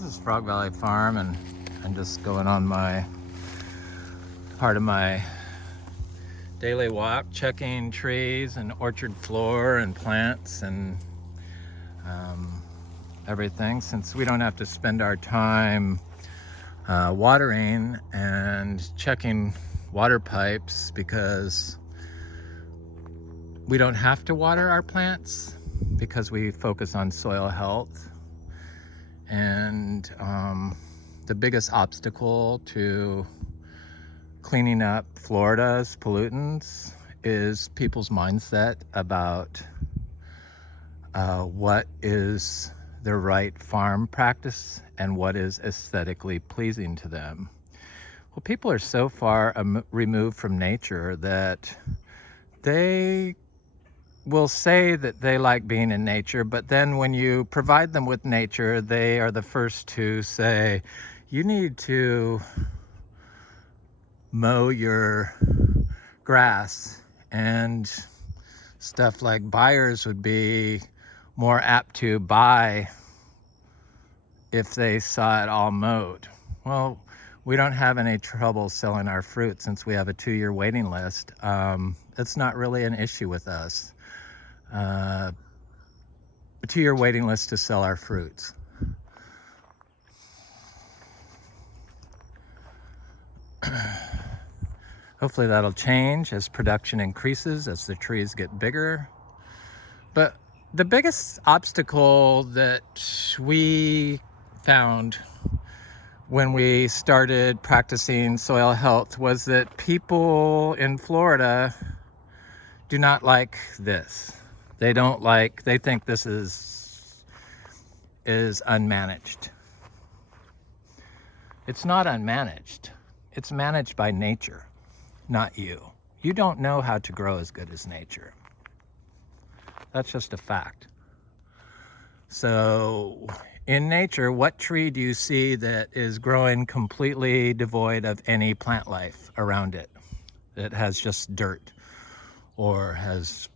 This is Frog Valley Farm, and I'm just going on my part of my daily walk, checking trees and orchard floor and plants and everything, since we don't have to spend our time watering and checking water pipes, because we don't have to water our plants because we focus on soil health. And the biggest obstacle to cleaning up Florida's pollutants is people's mindset about what is the right farm practice and what is aesthetically pleasing to them. Well, people are so far removed from nature that they will say that they like being in nature, but then when you provide them with nature, they are the first to say, you need to mow your grass, and stuff like buyers would be more apt to buy if they saw it all mowed. Well, we don't have any trouble selling our fruit since we have a 2-year waiting list. It's not really an issue with us. A 2-year waiting list to sell our fruits. Hopefully that'll change as production increases, as the trees get bigger. But the biggest obstacle that we found when we started practicing soil health was that people in Florida do not like this. They think this is unmanaged. It's not unmanaged. It's managed by nature, not you. You don't know how to grow as good as nature. That's just a fact. So in nature, what tree do you see that is growing completely devoid of any plant life around it, that has just dirt or has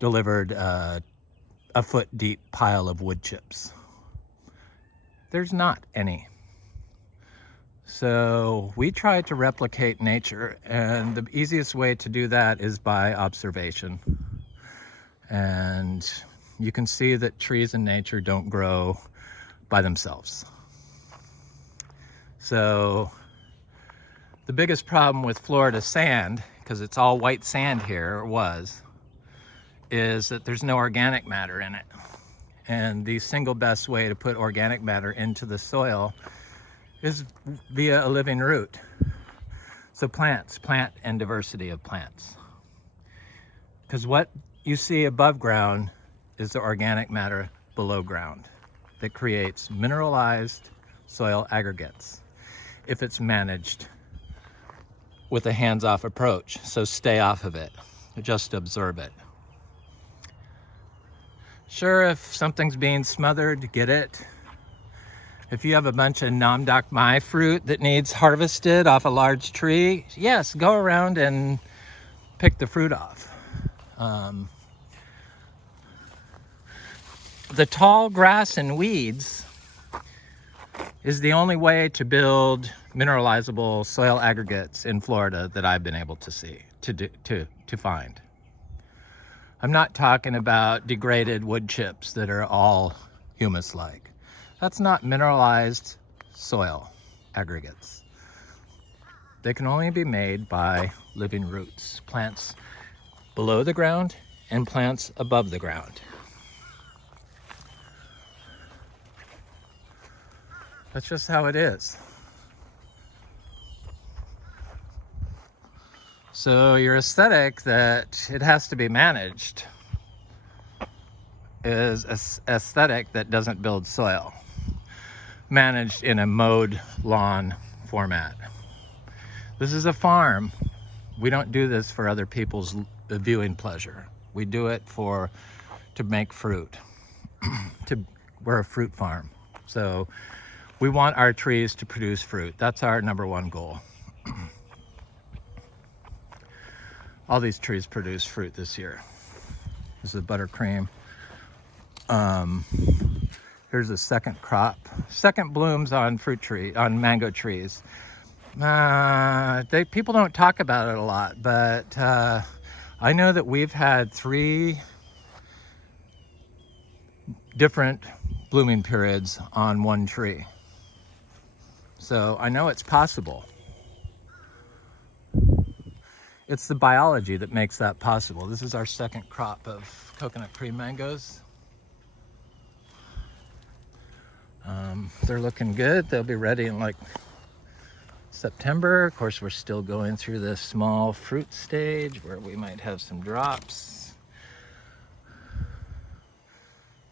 delivered a foot deep pile of wood chips? There's not any. So we try to replicate nature, and the easiest way to do that is by observation. And you can see that trees in nature don't grow by themselves. So the biggest problem with Florida sand, because it's all white sand here, or was, is that there's no organic matter in it. And the single best way to put organic matter into the soil is via a living root. So plant and diversity of plants. Because what you see above ground is the organic matter below ground that creates mineralized soil aggregates if it's managed with a hands-off approach. So stay off of it, just observe it. Sure, if something's being smothered, get it. If you have a bunch of Namdok Mai fruit that needs harvested off a large tree, yes, go around and pick the fruit off. The tall grass and weeds is the only way to build mineralizable soil aggregates in Florida that I've been able to see, to find. I'm not talking about degraded wood chips that are all humus-like. That's not mineralized soil aggregates. They can only be made by living roots, plants below the ground and plants above the ground. That's just how it is. So your aesthetic that it has to be managed is an aesthetic that doesn't build soil, managed in a mowed lawn format. This is a farm. We don't do this for other people's viewing pleasure. We do it to make fruit. We're a fruit farm. So we want our trees to produce fruit. That's our number one goal. All these trees produce fruit this year. This is buttercream. Here's a second crop, second blooms on on mango trees. People don't talk about it a lot, but I know that we've had 3 different blooming periods on one tree. So I know it's possible. It's the biology that makes that possible. This is our second crop of coconut cream mangoes. They're looking good. They'll be ready in like September. Of course, we're still going through this small fruit stage where we might have some drops.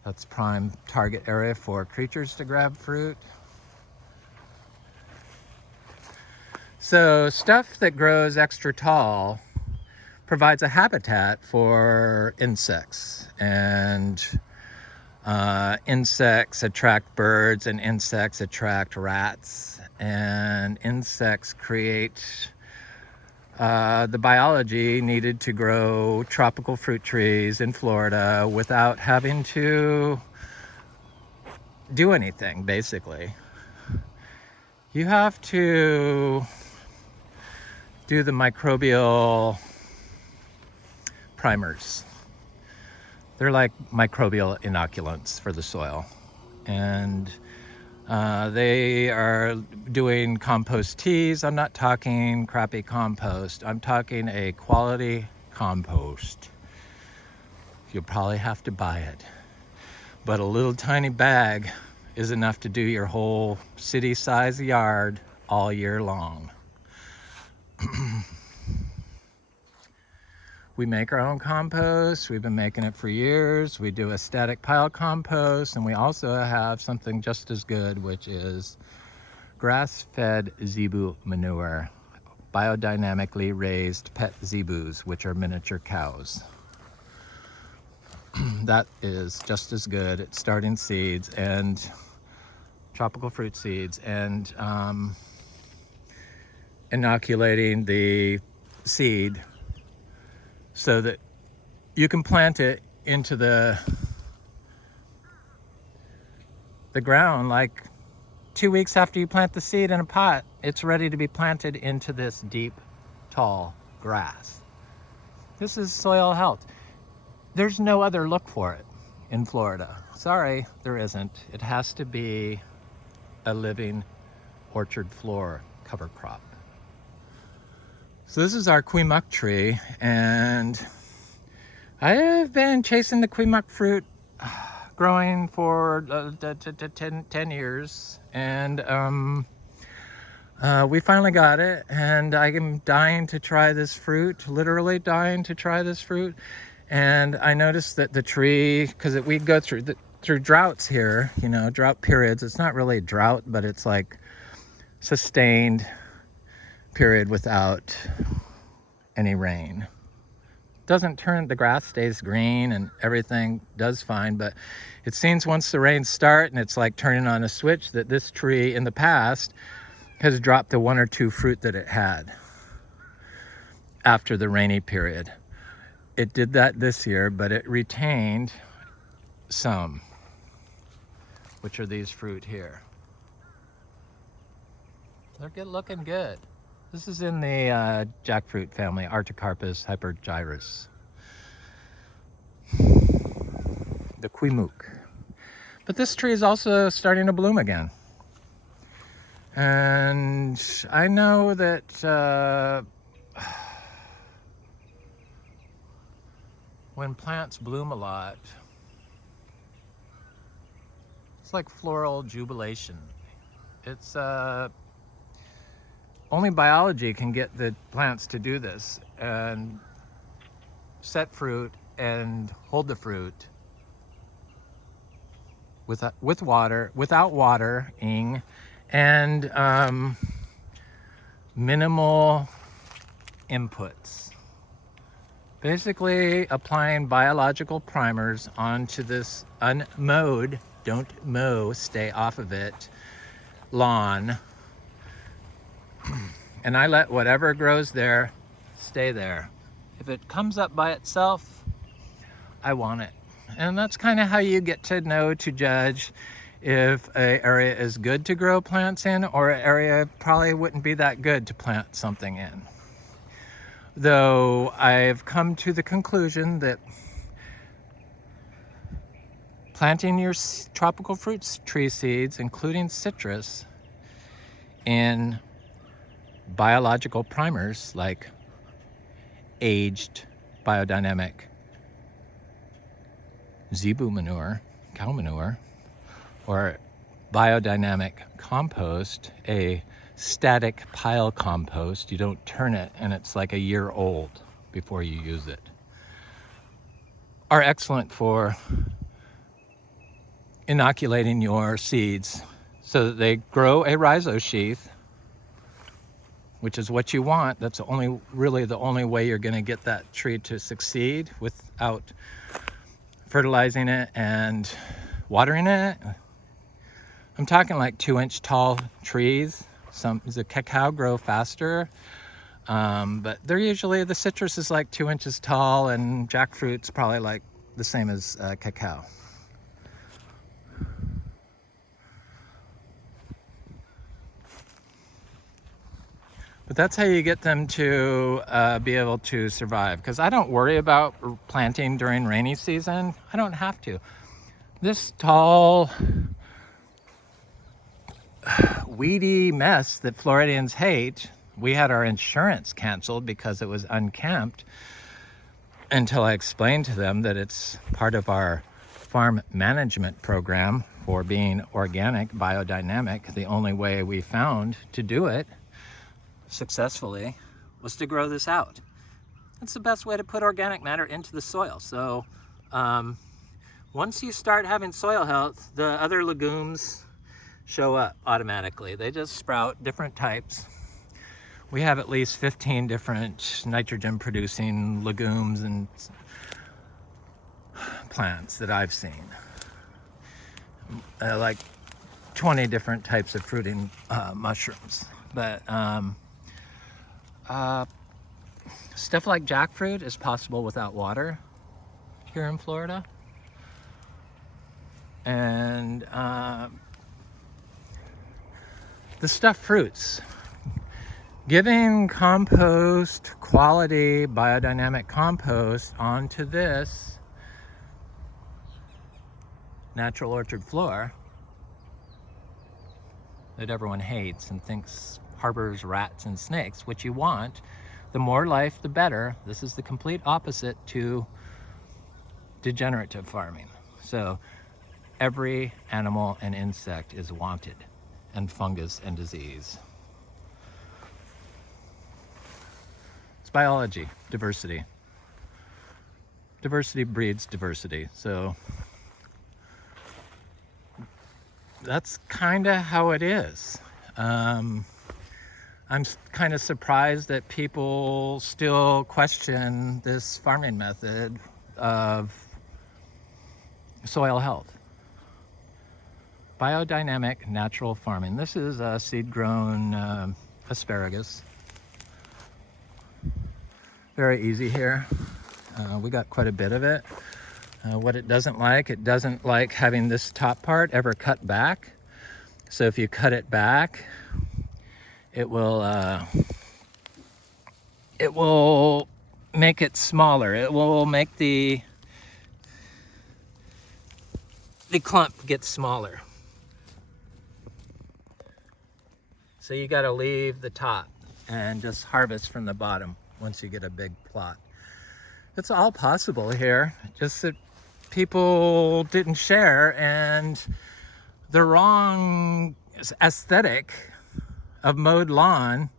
That's prime target area for creatures to grab fruit. So stuff that grows extra tall provides a habitat for insects, and insects attract birds, and insects attract rats, and insects create the biology needed to grow tropical fruit trees in Florida without having to do anything, basically. You have to do the microbial primers. They're like microbial inoculants for the soil. And they are doing compost teas. I'm not talking crappy compost. I'm talking a quality compost. You'll probably have to buy it. But a little tiny bag is enough to do your whole city-sized yard all year long. We make our own compost. We've been making it for years. We do a static pile compost, and we also have something just as good, which is grass-fed zebu manure, biodynamically raised pet zebus, which are miniature cows. That is just as good at starting seeds and tropical fruit seeds, and inoculating the seed so that you can plant it into the ground. Like 2 weeks after you plant the seed in a pot, it's ready to be planted into this deep, tall grass. This is soil health. There's no other look for it in Florida. Sorry, there isn't. It has to be a living orchard floor cover crop. So this is our Queemuck tree, and I have been chasing the Queemuck fruit growing for 10 years, and we finally got it, and I am dying to try this fruit, literally dying to try this fruit. And I noticed that the tree, because we go through droughts here, you know, drought periods. It's not really a drought, but it's like sustained period without any rain. Doesn't turn, the grass stays green and everything does fine, but it seems once the rains start and it's like turning on a switch, that this tree in the past has dropped the 1 or 2 fruit that it had after the rainy period. It did that this year, but it retained some, which are these fruit here. They're good, looking good. This is in the jackfruit family, Artocarpus hypergyrus. The Queemuck. But this tree is also starting to bloom again. And I know that when plants bloom a lot, it's like floral jubilation. It's only biology can get the plants to do this and set fruit and hold the fruit with water, without watering, and minimal inputs. Basically applying biological primers onto this unmowed, don't mow, stay off of it, lawn. And I let whatever grows there stay there. If it comes up by itself, I want it. And that's kind of how you get to know, to judge if an area is good to grow plants in, or an area probably wouldn't be that good to plant something in. Though I've come to the conclusion that planting your tropical fruit tree seeds, including citrus, in biological primers like aged biodynamic zebu manure, cow manure, or biodynamic compost, a static pile compost. You don't turn it and it's like a year old before you use it, are excellent for inoculating your seeds so that they grow a rhizosheath, which is what you want. That's really the only way you're going to get that tree to succeed without fertilizing it and watering it. I'm talking like 2-inch tall trees. The cacao grow faster, but they're usually, the citrus is like 2 inches tall, and jackfruit's probably like the same as cacao. But that's how you get them to be able to survive. Because I don't worry about planting during rainy season. I don't have to. This tall, weedy mess that Floridians hate, we had our insurance canceled because it was unkempt, until I explained to them that it's part of our farm management program for being organic, biodynamic. The only way we found to do it successfully was to grow this out. It's the best way to put organic matter into the soil. So once you start having soil health, the other legumes show up automatically. They just sprout different types. We have at least 15 different nitrogen producing legumes and plants that I've seen. Like 20 different types of fruiting mushrooms. But stuff like jackfruit is possible without water here in Florida. And the stuffed fruits, giving compost, quality biodynamic compost onto this natural orchard floor that everyone hates and thinks harbors rats and snakes, which you want. The more life, the better. This is the complete opposite to degenerative farming. So every animal and insect is wanted, and fungus and disease. It's biology, diversity. Diversity breeds diversity. So that's kind of how it is. I'm kind of surprised that people still question this farming method of soil health. Biodynamic natural farming. This is a seed-grown asparagus. Very easy here. We got quite a bit of it. What it doesn't like having this top part ever cut back. So if you cut it back, it will make it smaller. It will make the clump get smaller. So you got to leave the top and just harvest from the bottom once you get a big plot. It's all possible here, just that people didn't share, and the wrong aesthetic of mowed lawn,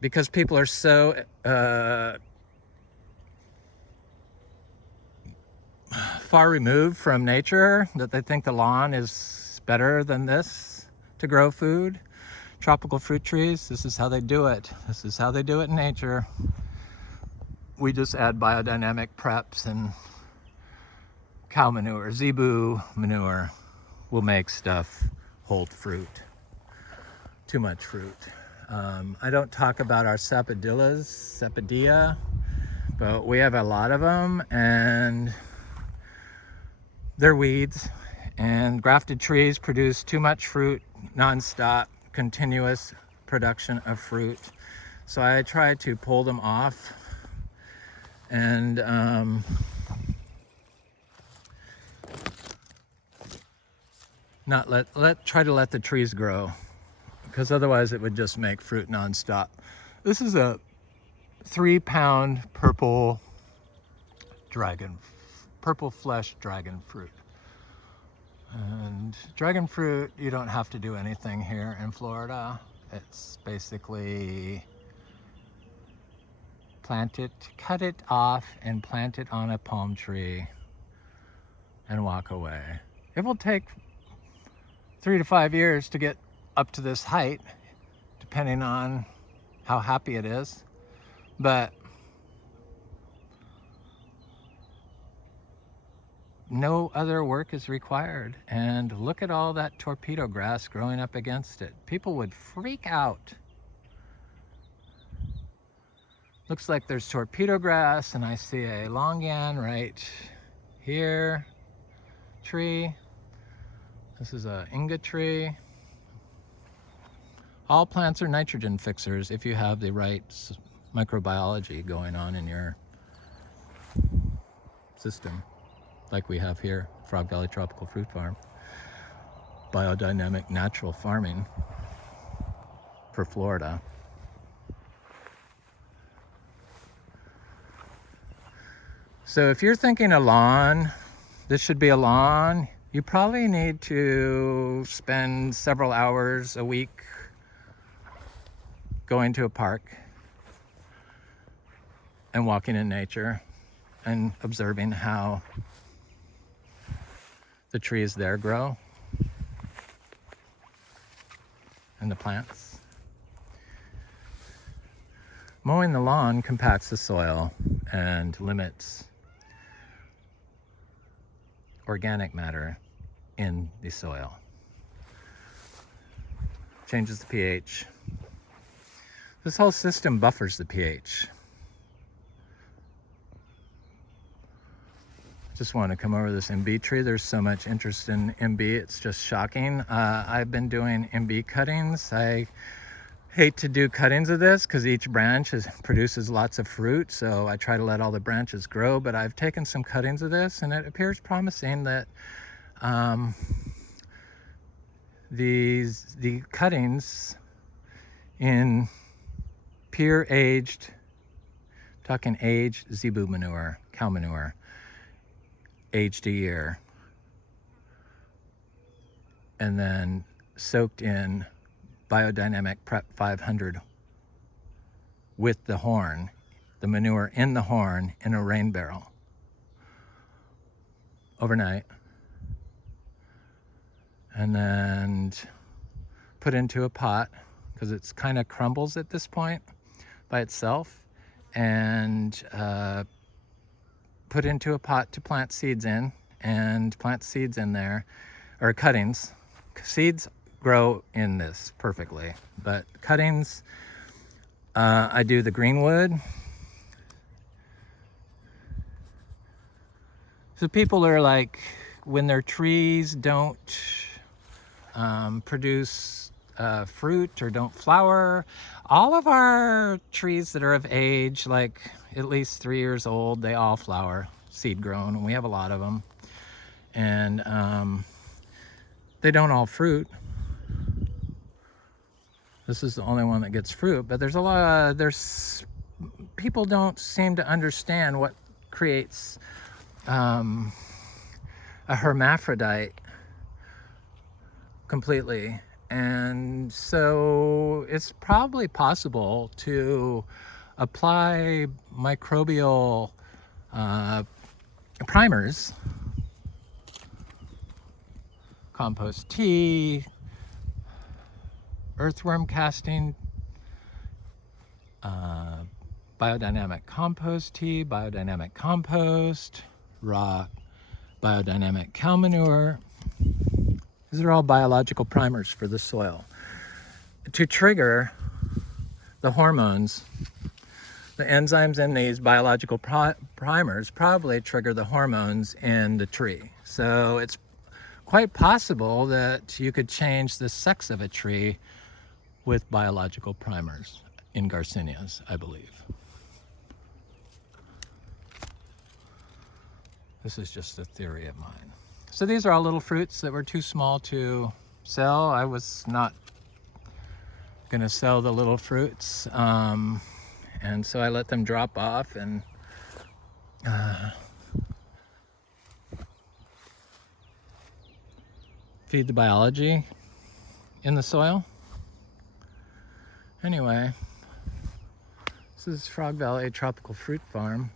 because people are so far removed from nature that they think the lawn is better than this to grow food. Tropical fruit trees, this is how they do it. This is how they do it in nature. We just add biodynamic preps, and cow manure, zebu manure will make stuff hold fruit. Too much fruit. I don't talk about our sapodilla, but we have a lot of them, and they're weeds, And grafted trees produce too much fruit, non-stop, continuous production of fruit. So I try to pull them off and try to let the trees grow, because otherwise it would just make fruit non-stop. This is a 3-pound purple flesh dragon fruit. And dragon fruit, you don't have to do anything here in Florida. It's basically plant it, cut it off and plant it on a palm tree and walk away. It will take 3 to 5 years to get up to this height, depending on how happy it is. But no other work is required. And look at all that torpedo grass growing up against it. People would freak out. Looks like there's torpedo grass, and I see a longan right here, tree. This is a inga tree. All plants are nitrogen fixers if you have the right microbiology going on in your system, like we have here, Frog Valley Tropical Fruit Farm. Biodynamic natural farming for Florida. So if you're thinking a lawn, this should be a lawn, you probably need to spend several hours a week going to a park and walking in nature and observing how the trees there grow and the plants. Mowing the lawn compacts the soil and limits organic matter in the soil. Changes the pH. This whole system buffers the pH. Just want to come over this MB tree. There's so much interest in MB, it's just shocking. I've been doing MB cuttings. I hate to do cuttings of this because each branch produces lots of fruit, so I try to let all the branches grow, but I've taken some cuttings of this and it appears promising that the cuttings in pure aged, talking aged zebu manure, cow manure, aged a year, and then soaked in Biodynamic Prep 500 with the horn, the manure in the horn in a rain barrel overnight, and then put into a pot, because it's kind of crumbles at this point by itself, and put into a pot to plant seeds in, and plant seeds in there, or cuttings. Seeds grow in this perfectly, but cuttings, I do the greenwood. So people are like, when their trees don't produce fruit or don't flower, all of our trees that are of age, like at least 3 years old, they all flower, seed grown, and we have a lot of them. And they don't all fruit. This is the only one that gets fruit, but there's a lot of, people don't seem to understand what creates a hermaphrodite completely. And so it's probably possible to apply microbial primers, compost tea, earthworm casting, biodynamic compost tea, biodynamic compost, raw biodynamic cow manure. These are all biological primers for the soil to trigger the hormones. The enzymes in these biological primers probably trigger the hormones in the tree. So it's quite possible that you could change the sex of a tree with biological primers in Garcinias, I believe. This is just a theory of mine. So these are all little fruits that were too small to sell. I was not going to sell the little fruits, and so I let them drop off and feed the biology in the soil. Anyway, this is Frog Valley Tropical Fruit Farm.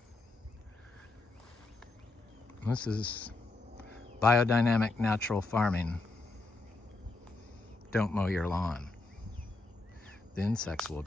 This is biodynamic natural farming. Don't mow your lawn. The insects will